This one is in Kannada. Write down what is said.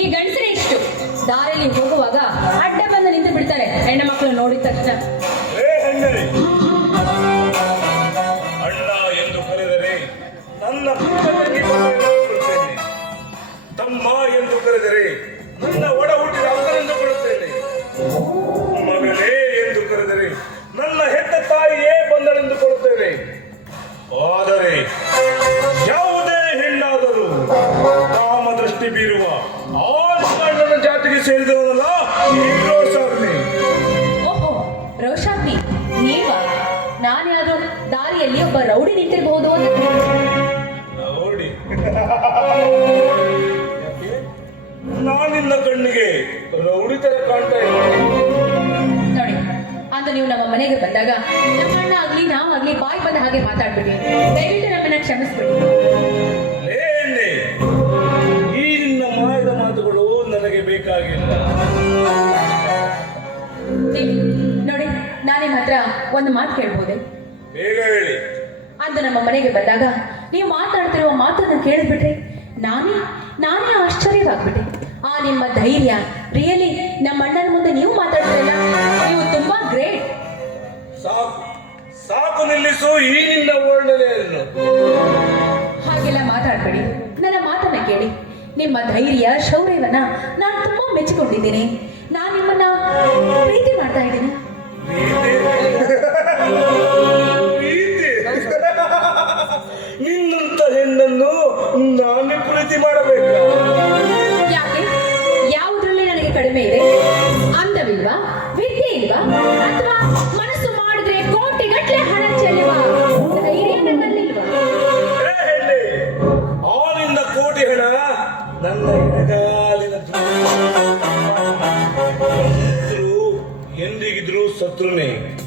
ಈ ಗಂಡಸರೇ ಇಷ್ಟು. ದಾರಿಯಲ್ಲಿ ಹೋಗುವಾಗ ಅಡ್ಡ ಬಂದು ನಿಂತು ಬಿಡ್ತಾರೆ ಹೆಣ್ಣು ಮಕ್ಕಳು ನೋಡಿದ ತಕ್ಷಣ. ಅಣ್ಣ ಎಂದು ಕರೆದರೆ ನನ್ನ ಪುತ್ರನಿಗೆ ಕೊಡುತ್ತೇನೆ. ತಮ್ಮ ಎಂದು ಕರೆದರೆ ನನ್ನ ಒಡ ಹುಟ್ಟಿದ ಅಕ್ಕನೆಂದು ಕೊಡುತ್ತೇನೆ. ಮಗನೇ ಎಂದು ಕರೆದರೆ ನನ್ನ ಹೆತ್ತ ತಾಯಿಯೇ ಬಂದಳೆಂದು ಕೊಡುತ್ತೇನೆ. ಆದರೆ ಯಾವುದೇ ಹೆಣ್ಣಾದರೂ ಕಾಮ ದೃಷ್ಟಿ ಬೀರುವ ಆ ಅಣ್ಣನ ಜಾತಿಗೆ ಸೇರಿದವರಲ್ಲ ಈ ರೋಷಾಗ್ನಿ. ಓಹೋ, ರೋಷಾಗ್ನಿ ನೀವ? ನಾನ್ಯಾರು ದಾರಿಯಲ್ಲಿ ಒಬ್ಬ ರೌಡಿ ನಿಂತಿರಬಹುದು ಅಂತ. ರೌಡಿ? ನಾನಿನ್ನ ಕಣ್ಣಿಗೆ ರೌಡಿ ತರ ಕಾಣ್ತಾ ಇಲ್ಲ. ನೋಡಿ, ಅಂದು ನೀವು ನಮ್ಮ ಮನೆಗೆ ಬಂದಾಗ ನಮ್ಮ ಅಣ್ಣ ಆಗ್ಲಿ ನಾವಾಗ್ಲಿ ಬಾಯಿ ಬಂದ ಹಾಗೆ ಮಾತಾಡ್ಬಿಡಿ. ದಯವಿಟ್ಟು ನಮ್ಮನ್ನ ಕ್ಷಮಿಸ್ಬಿಡಿ. ಏನೇ ಈ ನಿನ್ನ ಮಾಯದ ಮಾತುಗಳು ನನಗೆ ಬೇಕಾಗಿಲ್ಲ. ನೋಡಿ, ನಾನು ನಿಮ್ಮ ಹತ್ರ ಒಂದು ಮಾತು ಕೇಳ್ಬೋದೆ? ಬೇಗ ಹೇಳಿ. ಅಂದು ನಮ್ಮ ಮನೆಗೆ ಬಂದಾಗ ನೀವು ಮಾತಾಡ್ತಿರುವ ಮಾತನ್ನು ಕೇಳಿದ್ಬಿಟ್ರೆ ನಾನೇ ಆಶ್ಚರ್ಯವಾಗ್ಬಿಟ್ಟೆ. ಆ ನಿಮ್ಮ ಧೈರ್ಯ, ರಿಯಲಿ ನಮ್ಮ ಅಣ್ಣನ ಮುಂದೆ ನೀವು ಮಾತಾಡ್ತಿರಲ್ಲ, ನೀವು ತುಂಬಾ ಗ್ರೇಟ್. ಸಾಕು ಸಾಕು, ನಿಲ್ಲಿಸು ಈ ನಿನ್ನ ವರ್ಣನೆಯನ್ನು. ಹಾಗೆಲ್ಲ ಮಾತಾಡ್ಬೇಡಿ, ನನ್ನ ಮಾತನ್ನ ಕೇಳಿ. ನಿಮ್ಮ ಧೈರ್ಯ, ಶೌರ್ಯವನ್ನ ನಾನು ತುಂಬಾ ಮೆಚ್ಚಿಕೊಂಡಿದ್ದೀನಿ. ನಾನು ನಿಮ್ಮನ್ನ ಪ್ರೀತಿ ಮಾಡ್ತಾ ಇದ್ದೀನಿ. ನಿನ್ನಂತ ಹೆಣ್ಣನ್ನು ನಾನೇ ಪ್ರೀತಿ ಮಾಡಬೇಕು? ಯಾಕೆ? ಯಾವುದ್ರಲ್ಲಿ ನನಗೆ ಕಡಿಮೆ ಇದೆ?